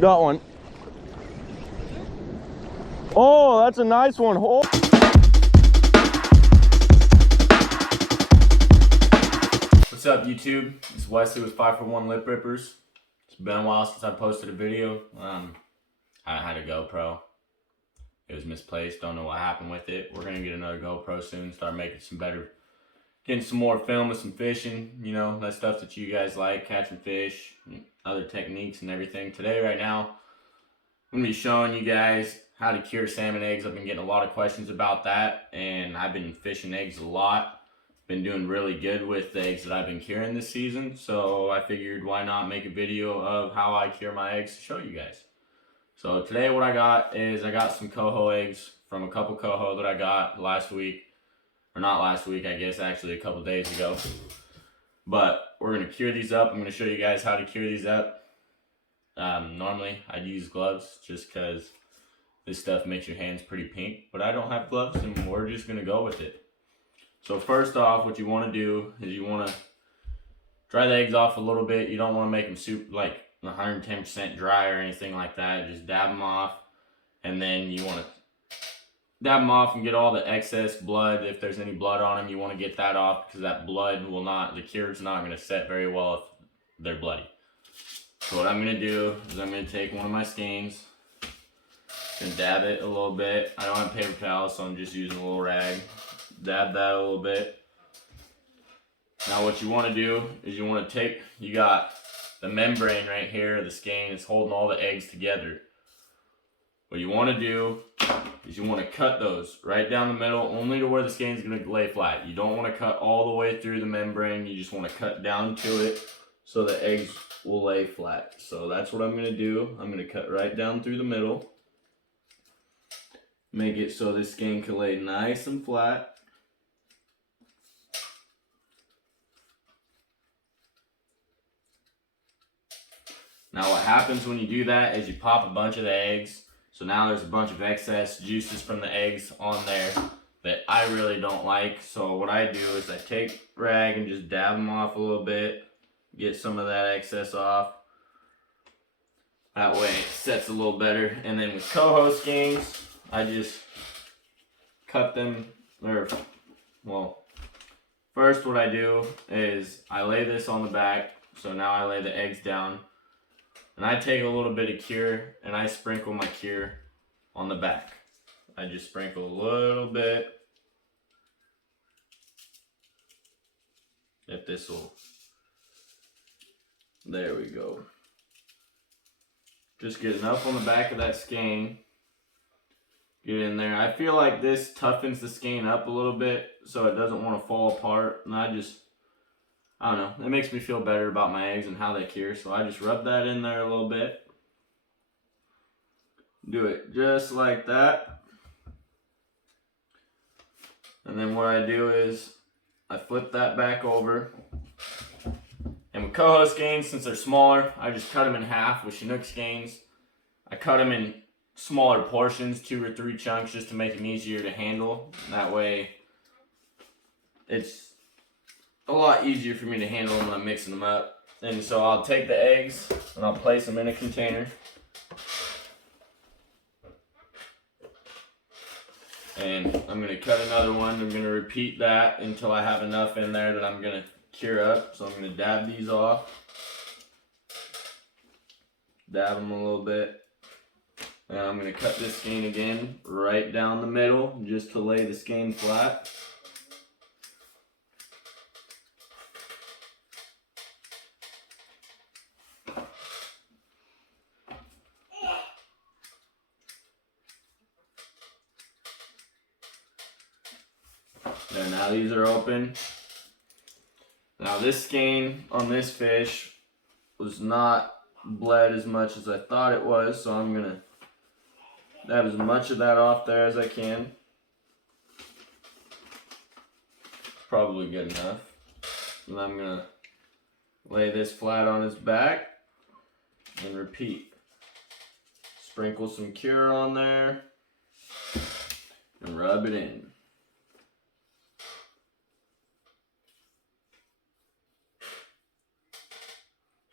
Got one. Oh, that's a nice one. Oh. What's up, YouTube? It's Wesley with 541 Lip Rippers. It's been a while since I posted a video. I had a GoPro. It was misplaced. Don't know what happened with it. We're gonna get another GoPro soon. Start making getting some more film with some fishing. You know, that stuff that you guys like, catching fish, other techniques and everything. Today, right now, I'm gonna be showing you guys how to cure salmon eggs. I've been getting a lot of questions about that, and I've been fishing eggs a lot. Been doing really good with the eggs that I've been curing this season, so I figured why not make a video of how I cure my eggs to show you guys. So today what I got is I got some coho eggs from a couple coho that I got last week, or not last week, I guess actually a couple days ago. But we're gonna cure these up. I'm gonna show you guys how to cure these up. Normally I'd use gloves just because this stuff makes your hands pretty pink, but I don't have gloves and we're just gonna go with it. So first off, what you want to do is you want to dry the eggs off a little bit. You don't want to make them super like 110% dry or anything like that. Just dab them off, and then you want to dab them off and get all the excess blood. If there's any blood on them, you want to get that off because that blood will not, the cure's not going to set very well if they're bloody. So what I'm going to do is I'm going to take one of my skeins and dab it a little bit. I don't have paper towels, so I'm just using a little rag. Dab that a little bit. Now what you want to do is you want to take, you got the membrane right here, the skein is holding all the eggs together. What you want to do is you want to cut those right down the middle, only to where the skein is going to lay flat. You don't want to cut all the way through the membrane, you just want to cut down to it so the eggs will lay flat. So that's what I'm going to do. I'm going to cut right down through the middle. Make it so this skein can lay nice and flat. Now what happens when you do that is you pop a bunch of the eggs. So now there's a bunch of excess juices from the eggs on there that I really don't like. So what I do is I take rag and just dab them off a little bit. Get some of that excess off. That way it sets a little better. And then with coho skeins, I just cut them, first what I do is I lay this on the back. So now I lay the eggs down. And I take a little bit of cure and I sprinkle my cure on the back. I just sprinkle a little bit. If this will, there we go. Just get enough on the back of that skein. Get in there. I feel like this toughens the skein up a little bit so it doesn't want to fall apart. And I don't know, it makes me feel better about my eggs and how they cure, so I just rub that in there a little bit. Do it just like that. And then what I do is I flip that back over. And with coho skeins, since they're smaller, I just cut them in half. With Chinook skeins, I cut them in smaller portions, 2 or 3 chunks, just to make them easier to handle. That way, it's a lot easier for me to handle them when I'm mixing them up. And so I'll take the eggs and I'll place them in a container. And I'm going to cut another one. I'm going to repeat that until I have enough in there that I'm going to cure up. So I'm going to dab these off. Dab them a little bit. And I'm going to cut this skein again right down the middle just to lay the skein flat. There, now these are open. Now this skein on this fish was not bled as much as I thought it was, so I'm gonna dab as much of that off there as I can. Probably good enough. And I'm gonna lay this flat on his back and repeat. Sprinkle some cure on there and rub it in.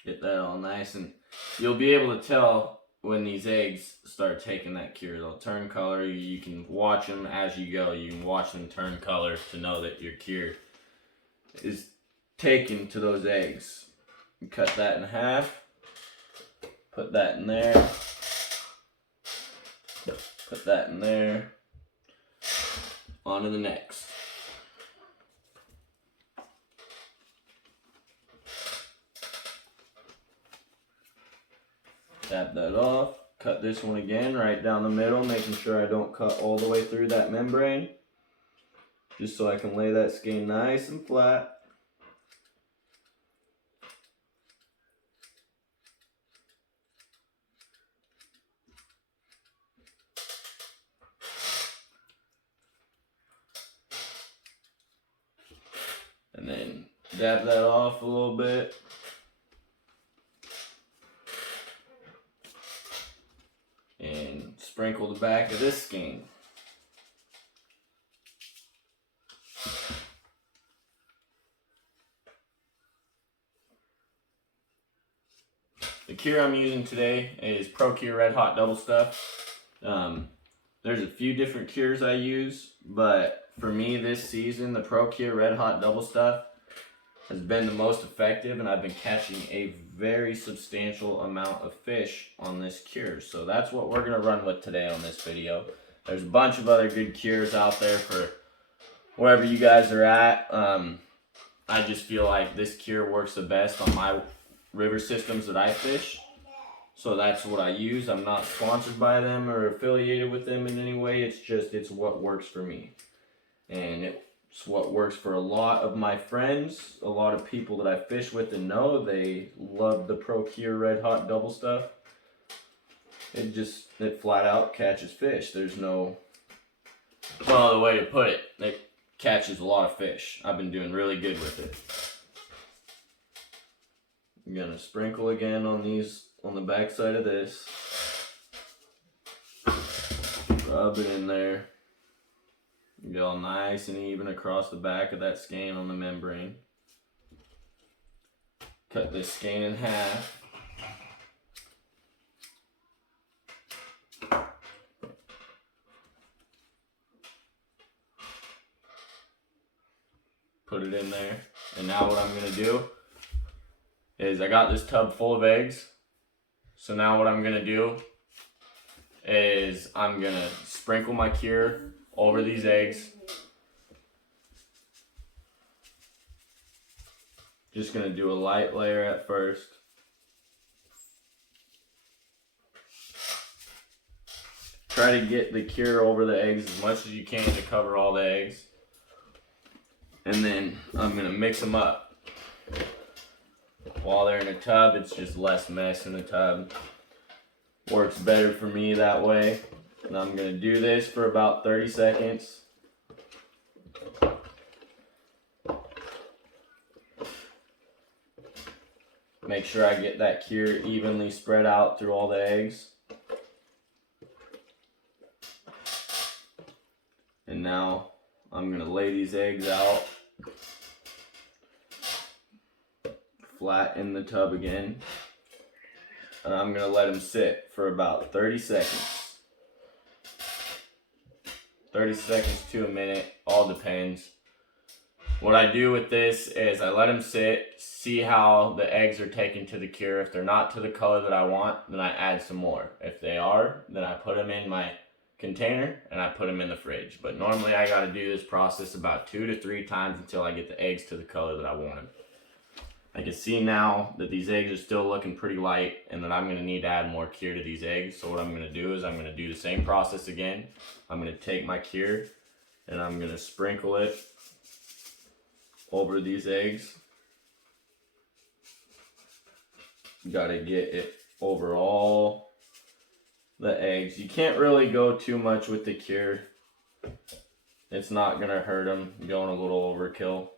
Get that all nice, and you'll be able to tell when these eggs start taking that cure, they'll turn color. You can watch them as you go. You can watch them turn color to know that your cure is taken to those eggs. You cut that in half, put that in there, put that in there, on to the next. Tap that off, cut this one again right down the middle, making sure I don't cut all the way through that membrane, just so I can lay that skein nice and flat. And then dab that off a little bit. And sprinkle the back of this skein. The cure I'm using today is ProCure Red Hot Double Stuff. There's a few different cures I use, but for me this season, the ProCure Red Hot Double Stuff has been the most effective, and I've been catching a very substantial amount of fish on this cure. So that's what we're gonna run with today on this video. There's a bunch of other good cures out there for wherever you guys are at. I just feel like this cure works the best on my river systems that I fish. So that's what I use. I'm not sponsored by them or affiliated with them in any way. It's what works for me. And it's what works for a lot of my friends, a lot of people that I fish with and know. They love the ProCure Red Hot Double Stuff. It flat out catches fish. There's no other way to put it. It catches a lot of fish. I've been doing really good with it. I'm gonna sprinkle again on the back side of this. Rub it in there. Get all nice and even across the back of that skein on the membrane. Cut this skein in half. Put it in there. And now what I'm gonna do is I got this tub full of eggs. So now what I'm gonna do is I'm gonna sprinkle my cure over these eggs. Just gonna do a light layer at first. Try to get the cure over the eggs as much as you can to cover all the eggs. And then I'm gonna mix them up. While they're in a tub, it's just less mess in the tub. Works better for me that way. And I'm gonna do this for about 30 seconds. Make sure I get that cure evenly spread out through all the eggs. And now I'm gonna lay these eggs out flat in the tub again. And I'm gonna let them sit for about 30 seconds. 30 seconds to a minute, all depends. What I do with this is I let them sit, see how the eggs are taken to the cure. If they're not to the color that I want, then I add some more. If they are, then I put them in my container and I put them in the fridge. But normally I gotta do this process about 2 to 3 times until I get the eggs to the color that I want them. I can see now that these eggs are still looking pretty light and that I'm going to need to add more cure to these eggs. So what I'm going to do is I'm going to do the same process again. I'm going to take my cure and I'm going to sprinkle it over these eggs. Got to get it over all the eggs. You can't really go too much with the cure. It's not going to hurt them. You're going a little overkill.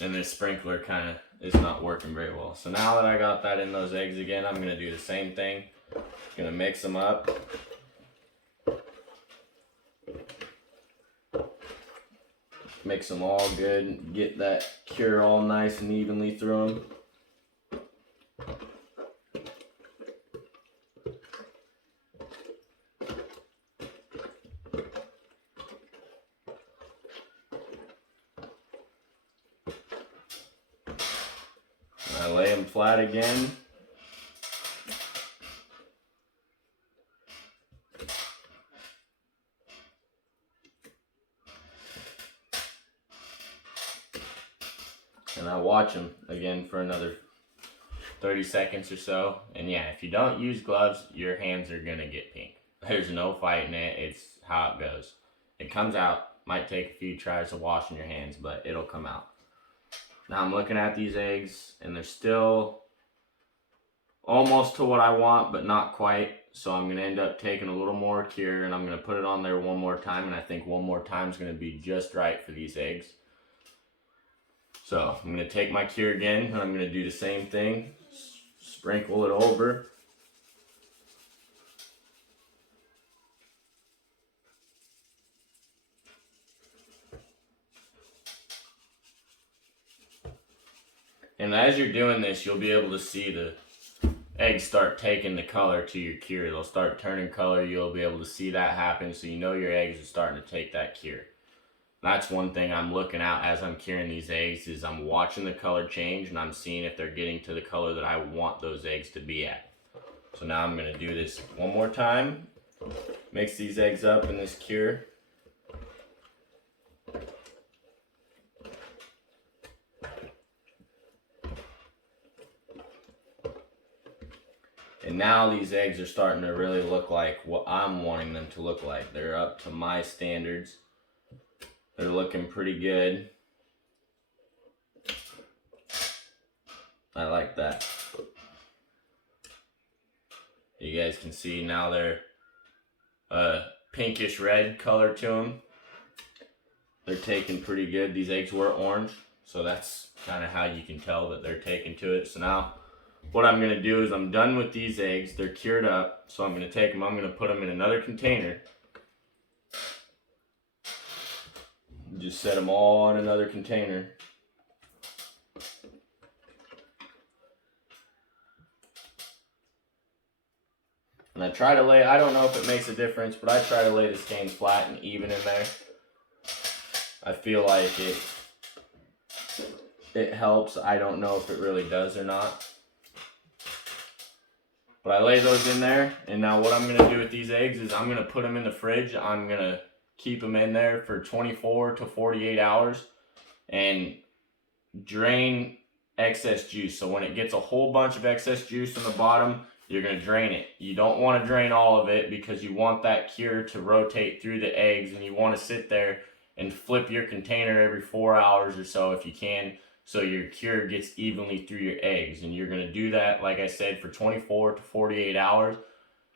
And this sprinkler kind of is not working very well. So now that I got that in those eggs again, I'm going to do the same thing. Going to mix them up. Mix them all good. Get that cure all nice and evenly through them. gonna lay them flat again. And I watch them again for another 30 seconds or so. And yeah, if you don't use gloves, your hands are gonna get pink. There's no fighting it. It's how it goes. It comes out. Might take a few tries of washing your hands, but it'll come out. Now I'm looking at these eggs, and they're still almost to what I want, but not quite. So I'm gonna end up taking a little more cure, and I'm gonna put it on there one more time, and I think one more time is gonna be just right for these eggs. So I'm gonna take my cure again, and I'm gonna do the same thing. Sprinkle it over. And as you're doing this, you'll be able to see the eggs start taking the color to your cure. They'll start turning color. You'll be able to see that happen, so you know your eggs are starting to take that cure. That's one thing I'm looking at as I'm curing these eggs, is I'm watching the color change, and I'm seeing if they're getting to the color that I want those eggs to be at. So now I'm going to do this one more time. Mix these eggs up in this cure. And now these eggs are starting to really look like what I'm wanting them to look like. They're up to my standards. They're looking pretty good. I like that. You guys can see now they're a pinkish red color to them. They're taking pretty good. These eggs were orange, so that's kind of how you can tell that they're taking to it. So now what I'm going to do is I'm done with these eggs. They're cured up, so I'm going to take them. I'm going to put them in another container. Just set them all in another container. And I try to lay, I don't know if it makes a difference, but I try to lay the skeins flat and even in there. I feel like it helps. I don't know if it really does or not. But I lay those in there, and now what I'm going to do with these eggs is I'm going to put them in the fridge. I'm going to keep them in there for 24 to 48 hours and drain excess juice. So when it gets a whole bunch of excess juice on the bottom, you're going to drain it. You don't want to drain all of it because you want that cure to rotate through the eggs, and you want to sit there and flip your container every 4 hours or so if you can, so your cure gets evenly through your eggs. And you're going to do that, like I said, for 24 to 48 hours.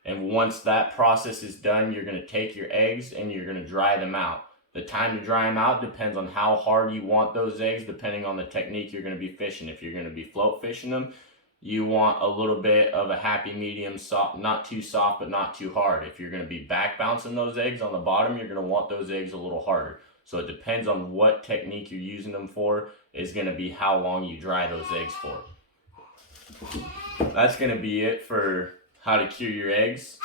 And once that process is done, you're going to take your eggs and you're going to dry them out. The time to dry them out depends on how hard you want those eggs, depending on the technique you're going to be fishing. If you're going to be float fishing them, you want a little bit of a happy medium, soft, not too soft but not too hard. If you're going to be back bouncing those eggs on the bottom, you're going to want those eggs a little harder. So it depends on what technique you're using them for, is going to be how long you dry those eggs for. That's going to be it for how to cure your eggs.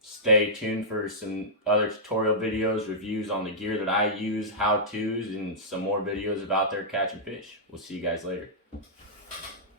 Stay tuned for some other tutorial videos, reviews on the gear that I use, how-tos, and some more videos of out there catching fish. We'll see you guys later.